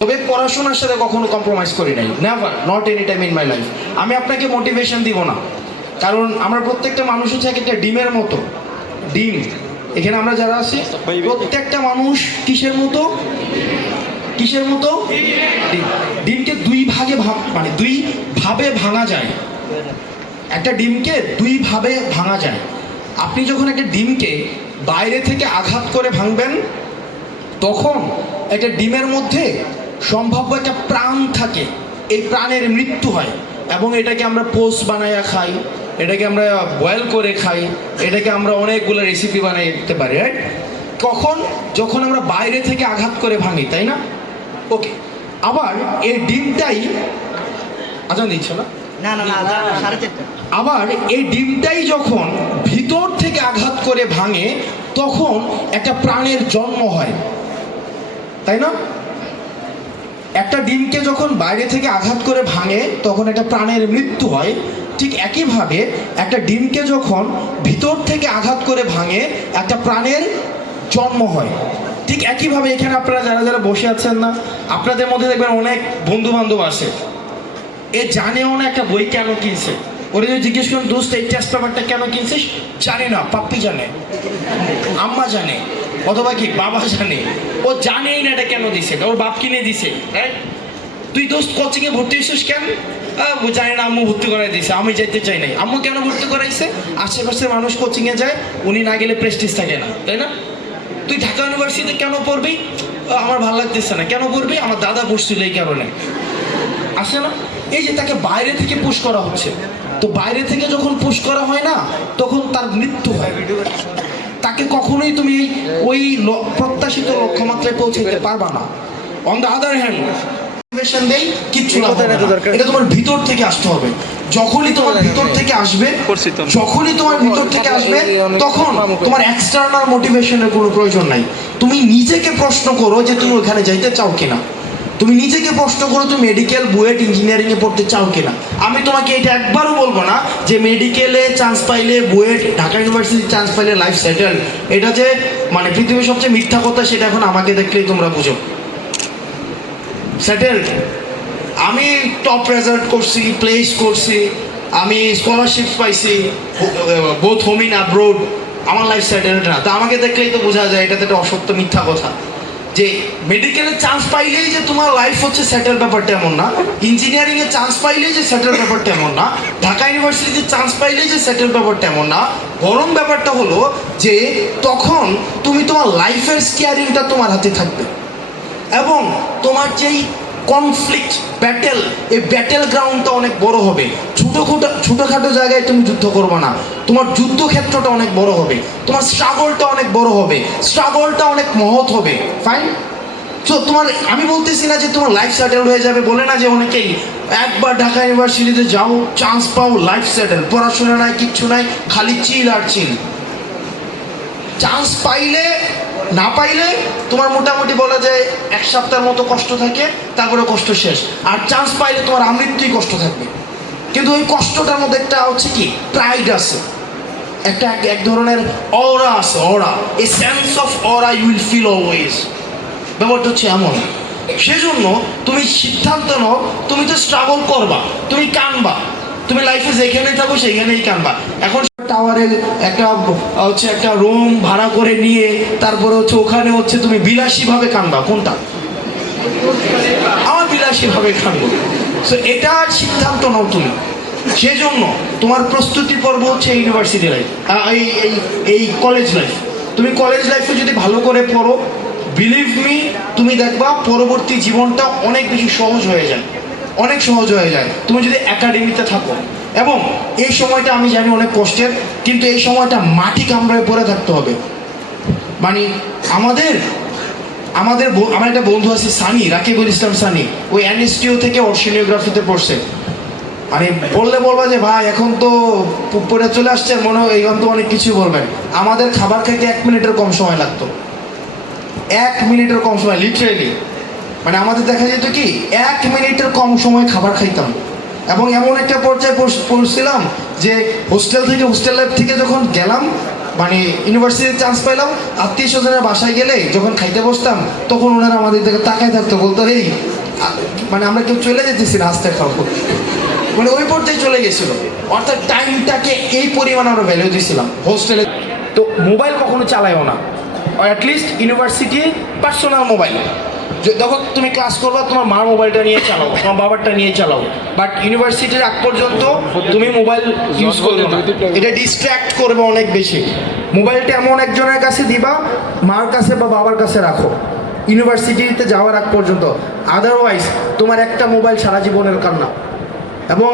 তবে পড়াশোনার সাথে কখনো কম্প্রোমাইজ করি নাই, never, not any time in my life. আমি আপনাকে মোটিভেশন দিব না, কারণ আমরা প্রত্যেকটা মানুষ হচ্ছে একটা ডিমের মতো। ডিম, এখানে আমরা যারা আছি প্রত্যেকটা মানুষ কিসের মতো? কিসের মতো? ডিম। ডিমকে দুই ভাগে মানে দুই ভাবে ভাঙা যায়। একটা ডিমকে দুই ভাবে ভাঙা যায়। আপনি যখন একটা ডিমকে বাইরে থেকে আঘাত করে ভাঙবেন, তখন একটা ডিমের মধ্যে সম্ভাব্য একটা প্রাণ থাকে, এই প্রাণের মৃত্যু হয়, এবং এটাকে আমরা পোস্ট বানাইয়া খাই, এটাকে আমরা বয়েল করে খাই, এটাকে আমরা অনেকগুলো রেসিপি বানাইতে পারি, রাইট? কখন? যখন আমরা বাইরে থেকে আঘাত করে ভাঙি, তাই না? ওকে, আবার এই ডিমটাই আজান দিচ্ছে না, আবার এই ডিমটাই যখন ভিতর থেকে আঘাত করে ভাঙে, তখন একটা প্রাণের জন্ম হয়, তাই না? একটা ডিমকে যখন বাইরে থেকে আঘাত করে ভাঙে, তখন একটা প্রাণের মৃত্যু হয়। ঠিক একইভাবে একটা ডিমকে যখন ভিতর থেকে আঘাত করে ভাঙে, একটা প্রাণের জন্ম হয়। ঠিক একইভাবে এখানে আপনারা যারা যারা বসে আছেন না, আপনাদের মধ্যে দেখবেন অনেক বন্ধু বান্ধব আসে, এ জানেও না একটা বই কেন কিনছে। ওরে যদি জিজ্ঞেস করেন, দোস্ত এই টেস্ট পেপারটা কেন কিনছিস? জানি না। পাপ্পি জানে, আম্মা জানে, অথবা কি বাবা জানে। ও জানেই না এটা কেন দিছে, ওর বাপ কিনে দিছে, রাইট? তুই দোস্ত কোচিংয়ে ভর্তি হয়েছিস কেন? জানি না, আম্মু ভর্তি করাই দিছে, আমি যাইতে চাই নাই। আম্মু কেন ভর্তি করাইছে? আশেপাশের মানুষ কোচিংয়ে যায়, উনি না গেলে প্রেস্টিজ থাকে না, তাই না? তুই ঢাকা ইউনিভার্সিটিতে কেন পড়বি? আমার ভালো লাগতেছে না। কেন পড়বি? আমার দাদা পড়ছিল এই কারণে। আসে না? এই যে তাকে বাইরে থেকে পুশ করা হচ্ছে, তো বাইরে থেকে যখন পুশ করা হয় না, তখন তার মৃত্যু হয়। তাকে কখনোই তুমি ওই প্রত্যাশিত লক্ষ্যমাত্রায় পৌঁছাতে পারবা না। On the other hand, motivation দেই কিচ্ছু না, এটা তোমার ভিতর থেকে আসতে হবে। যখনই তোমার ভিতর থেকে আসবে, যখনই তোমার ভিতর থেকে আসবে, তখন তোমার এক্সটার্নাল মোটিভেশনের কোনো প্রয়োজন নাই। তুমি নিজেকে প্রশ্ন করো যে তুমি ওখানে যাইতে চাও কিনা। তুমি নিজেকে প্রশ্ন করো, তুমি মেডিকেল, বুয়েট, ইঞ্জিনিয়ারিংয়ে পড়তে চাও কিনা। আমি তোমাকে এটা একবারও বলবো না যে মেডিকেলে চান্স পাইলে, বুয়েট, ঢাকা ইউনিভার্সিটি চান্স পাইলে লাইফ সেটেল। এটা যে মানে পৃথিবীর সবচেয়ে মিথ্যা কথা, সেটা এখন আমাকে দেখলেই তোমরা বুঝো। সেটেল, আমি টপ রেজাল্ট করছি, প্লেস করছি, আমি স্কলারশিপ পাইছি, বোথ হোম ইন অ্যাব্রোড, আমার লাইফ সেটেল না। তো আমাকে দেখলেই তো বোঝা যায় এটাতে একটা অসত্য মিথ্যা কথা। যে মেডিকেলের চান্স পাইলেই যে তোমার লাইফ হচ্ছে সেটেল, ব্যাপারটা এমন না। ইঞ্জিনিয়ারিংয়ে চান্স পাইলেই যে সেটেল, ব্যাপারটা এমন না। ঢাকা ইউনিভার্সিটিতে চান্স পাইলেই যে সেটেল, ব্যাপারটা এমন না। বরং ব্যাপারটা হলো যে তখন তুমি তোমার লাইফের স্টিয়ারিংটা তোমার হাতে থাকবে, এবং তোমার যেই কনফ্লিক্ট, ব্যাটেল, এই ব্যাটেল গ্রাউন্ডটা অনেক বড় হবে। ছোটোখাটো জায়গায় তুমি যুদ্ধ করবে না, তোমার যুদ্ধক্ষেত্রটা অনেক বড় হবে, তোমার স্ট্রাগলটা অনেক বড় হবে, স্ট্রাগলটা অনেক মহৎ হবে। ফাইন? তো তোমার, আমি বলতেছি না যে তোমার লাইফ সেটেল হয়ে যাবে, বলে না যে অনেকেই একবার ঢাকা ইউনিভার্সিটিতে যাও, চান্স পাও, লাইফ সেটেল, পড়াশোনা নাই, কিচ্ছু নাই, খালি চিল আর চিল। চান্স পাইলে, না পাইলে তোমার মোটামুটি বলা যায় এক সপ্তাহের মতো কষ্ট থাকে, তারপরে কষ্ট শেষ। আর চান্স পাইলে তোমার আমৃত্যুই কষ্ট থাকবে। কিন্তু ওই কষ্টটার মধ্যে একটা হচ্ছে কি, প্রাইড আছে, একটা এক ধরনের অরা আছে, aura, a sense of aura you will feel always. ব্যাপারটা হচ্ছে এমন। সেজন্য তুমি সিদ্ধান্ত নাও, তুমি তো স্ট্রাগল করবা, তুমি কানবা, তুমি লাইফে যেখানেই থাকো সেখানেই কানবা। এখন টাওয়ারে একটা হচ্ছে একটা রুম ভাড়া করে নিয়ে, তারপরে হচ্ছে ওখানে হচ্ছে তুমি বিলাসীভাবে কানবা। কোনটা? আমার বিলাসীভাবে কানবো। সো এটা সিদ্ধান্ত নাও তুমি। সেজন্য তোমার প্রস্তুতি পর্ব হচ্ছে ইউনিভার্সিটি লাইফ, এই কলেজ লাইফ। তুমি কলেজ লাইফে যদি ভালো করে পড়ো, বিলিভ মি, তুমি দেখবা পরবর্তী জীবনটা অনেক বেশি সহজ হয়ে যায়, অনেক সহজ হয়ে যায় তুমি যদি একাডেমিতে থাকো। এবং এই সময়টা আমি জানি অনেক কষ্টের, কিন্তু এই সময়টা মাটি কামড়ায় পড়ে থাকতে হবে। মানে আমার একটা বন্ধু আছে সানি, রাকিবুল ইসলাম সানি, ওই এনএসটিও থেকে অর্শনিওগ্রাফিতে পড়ছে। মানে বললে বলবা যে ভাই এখন তো পড়ে চলে আসছে, মনে হয় এখন তো অনেক কিছু বলবেন। আমাদের খাবার খাইতে 1 মিনিটের কম সময় লাগতো, 1 মিনিটের কম সময়, লিটারেলি। মানে আমাদের দেখা যেত কি 1 মিনিটের কম সময় খাবার খাইতাম। এবং এমন একটা পর্যায়ে পড়ছিলাম যে হোস্টেল লাইফ থেকে যখন গেলাম, মানে ইউনিভার্সিটিতে চান্স পাইলাম, আত্মীয় স্বজনের বাসায় গেলে যখন খাইতে বসতাম তখন ওনারা আমাদের দিকে তাকায় থাকতো, বলতো এই মানে আমরা কেউ চলে যেতেছি না, আস্তে খাবো, মানে ওই পর্যায়ে চলে গেছিলো। অর্থাৎ টাইমটাকে এই পরিমাণ আমরা ভ্যালু দিয়েছিলাম হোস্টেলে। তো মোবাইল কখনো চালাইও না, অ্যাটলিস্ট ইউনিভার্সিটি পার্সোনাল মোবাইল। যখন তুমি ক্লাস করবা তোমার মার মোবাইলটা নিয়ে চালাও, তোমার বাবারটা নিয়ে চালাও, বাট ইউনিভার্সিটির আগ পর্যন্ত তুমি মোবাইল ইউজ করবে না, এটা ডিস্ট্র্যাক্ট করবে অনেক বেশি। মোবাইলটা এমন একজনের কাছে দিবা, মার কাছে বা বাবার কাছে রাখো ইউনিভার্সিটিতে যাওয়ার আগ পর্যন্ত, আদারওয়াইজ তোমার একটা মোবাইল সারা জীবনের কান্না। এবং